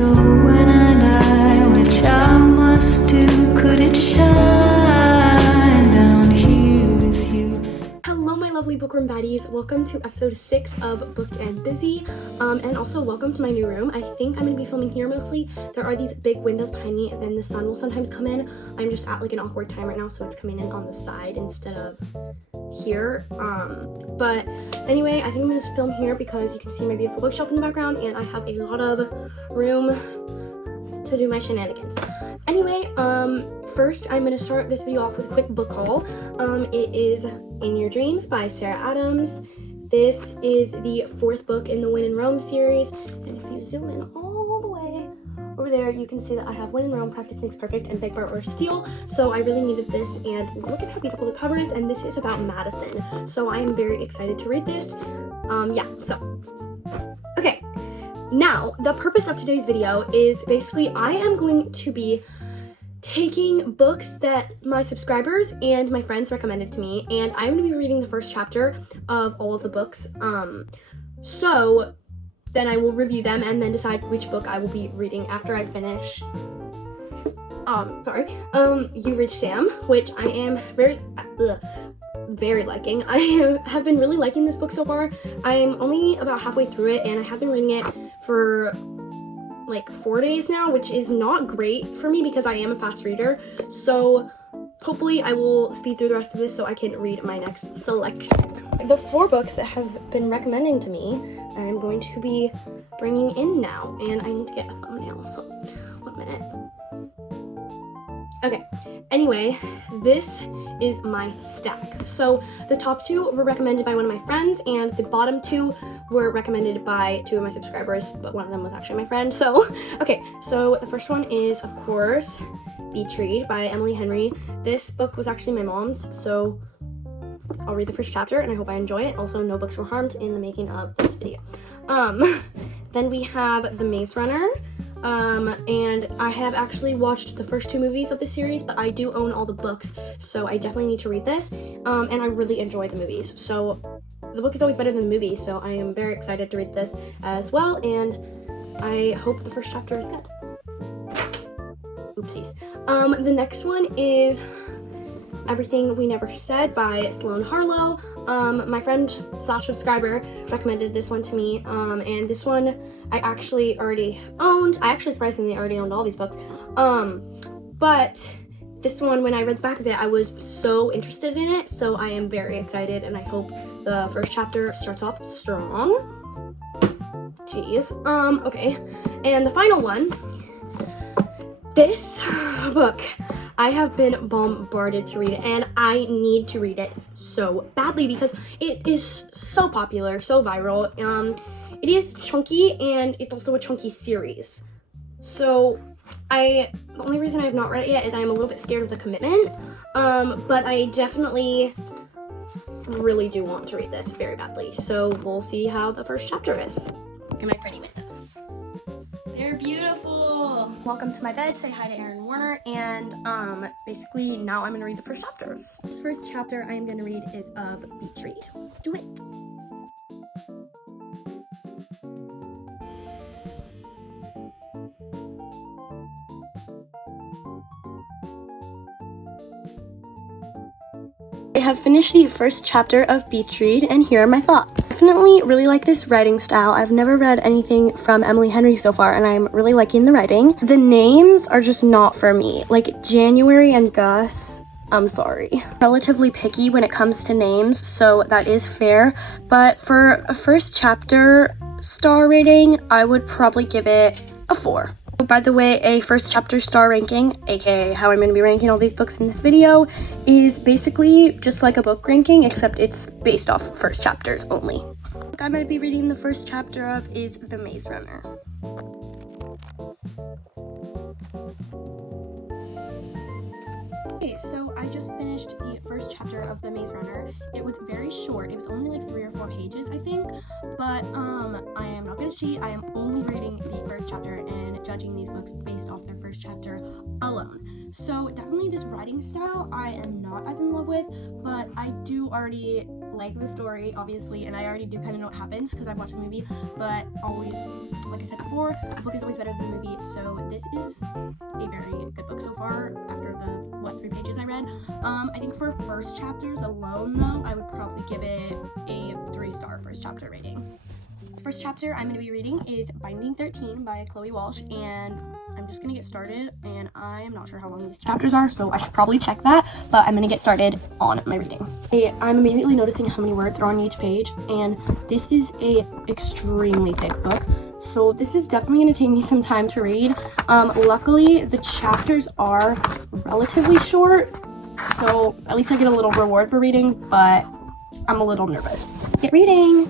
So when I die, which I must do, could it shine down here with you? Hello my lovely bookworm baddies, welcome to episode 6 of Booked and Busy, and also welcome to my new room. I think I'm going to be filming here mostly. There are these big windows behind me and then the sun will sometimes come in. I'm just at like an awkward time right now, so it's coming in on the side instead of here. But anyway, I think I'm going to film here because you can see my beautiful bookshelf in the background and I have a lot of room to do my shenanigans. Anyway, first I'm going to start this video off with a quick book haul. It is In Your Dreams by Sarah Adams. This is the 4th book in the When in Rome series, and if you zoom in all the way over there, you can see that I have When in Rome, Practice Makes Perfect, and Beg, Borrow, or Steal. So I really needed this, and look at how beautiful the cover is, and this is about Madison. So I am very excited to read this. Okay. Now, the purpose of today's video is basically I am going to be taking books that my subscribers and my friends recommended to me, and I'm going to be reading the first chapter of all of the books. So then I will review them and then decide which book I will be reading after I finish You Reach Sam, which I am very liking. I have been really liking this book so far. I'm only about halfway through it and I have been reading it for like 4 days now, which is not great for me because I am a fast reader. So hopefully I will speed through the rest of this so I can read my next selection. The 4 books that have been recommended to me, I'm going to be bringing in now, and I need to get a thumbnail, so 1 minute. Okay, anyway, this is my stack. So the top 2 were recommended by one of my friends, and the bottom 2 were recommended by 2 of my subscribers, but one of them was actually my friend. So, okay, so the first one is, of course, Beach Read by Emily Henry. This book was actually my mom's, so I'll read the first chapter, and I hope I enjoy it. Also, no books were harmed in the making of this video. Then we have The Maze Runner. And I have actually watched the first 2 movies of the series, but I do own all the books, so I definitely need to read this. And I really enjoy the movies, so the book is always better than the movie, so I am very excited to read this as well, and I hope the first chapter is good. Oopsies. The next one is Everything We Never Said by Sloane Harlow. My friend / subscriber recommended this one to me, and this one I actually already owned. I actually surprisingly already owned all these books. But this one, when I read the back of it, I was so interested in it, so I am very excited, and I hope the first chapter starts off strong. Jeez. Okay. And the final one, this book, I have been bombarded to read it, and I need to read it so badly because it is so popular, so viral. It is chunky, and it's also a chunky series. So the only reason I have not read it yet is I am a little bit scared of the commitment, but I definitely really do want to read this very badly. So we'll see how the first chapter is. Look at my pretty windows. They're beautiful. Welcome to my bed. Say hi to Aaron Warner. And basically now I'm gonna read the first chapters. This first chapter I am gonna read is of Beach Read. Do it. I have finished the first chapter of Beach Read, and here are my thoughts. Definitely really like this writing style. I've never read anything from Emily Henry so far, and I'm really liking the writing. The names are just not for me. Like January and Gus, I'm sorry. Relatively picky when it comes to names, so that is fair. But for a first chapter star rating, I would probably give it a 4. By the way, a first chapter star ranking, aka how I'm going to be ranking all these books in this video, is basically just like a book ranking, except it's based off first chapters only. The book I'm going to be reading the first chapter of is The Maze Runner. Okay, so I just finished the first chapter of The Maze Runner. It was very short. It was only like 3 or 4 pages, I think. But I am not going to cheat. I am only reading the first chapter and judging these books based off their first chapter alone. So definitely this writing style I am not as in love with, but I do already like the story, obviously, and I already do kind of know what happens because I've watched the movie, but always, like I said before, the book is always better than the movie, this is a very good book so far after the 3 pages I read. I think for first chapters alone though, I would probably give it a 3-star first chapter rating. The first chapter I'm going to be reading is Binding 13 by Chloe Walsh, and I'm just going to get started, and I am not sure how long these chapters are, so I should probably check that, but I'm going to get started on my reading. I'm immediately noticing how many words are on each page, and this is a extremely thick book, so this is definitely going to take me some time to read. Luckily, the chapters are relatively short, so at least I get a little reward for reading, but I'm a little nervous. Get reading!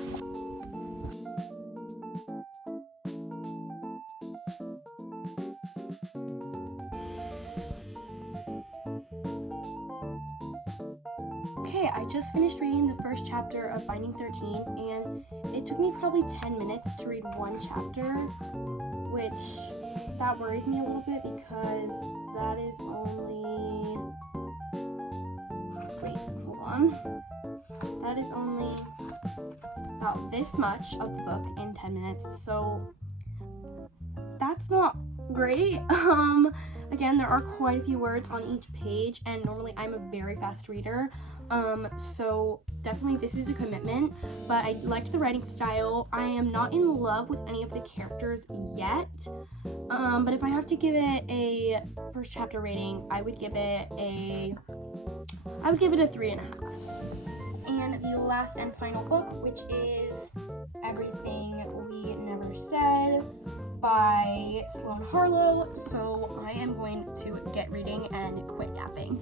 Okay, I just finished reading the first chapter of Binding 13, and it took me probably 10 minutes to read one chapter, which that worries me a little bit because that is only, that is only about this much of the book in 10 minutes, so that's not great. Again, there are quite a few words on each page, and normally I'm a very fast reader, so definitely this is a commitment, but I liked the writing style. I am not in love with any of the characters yet, but if I have to give it a first chapter rating, I would give it a 3.5. And the last and final book, which is Everything We Never Said by Sloane Harlow, so I am going to get reading and quit yapping.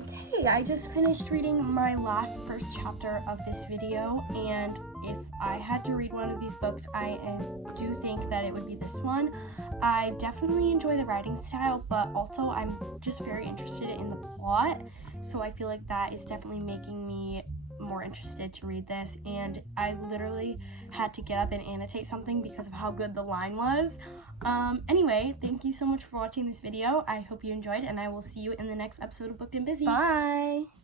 Okay, I just finished reading my first chapter of this video, and if I had to read one of these books, I do think that it would be this one. I definitely enjoy the writing style, but also I'm just very interested in the plot, so I feel like that is definitely making me more interested to read this, and I literally had to get up and annotate something because of how good the line was. Anyway, thank you so much for watching this video. I hope you enjoyed, and I will see you in the next episode of Booked and Busy. Bye!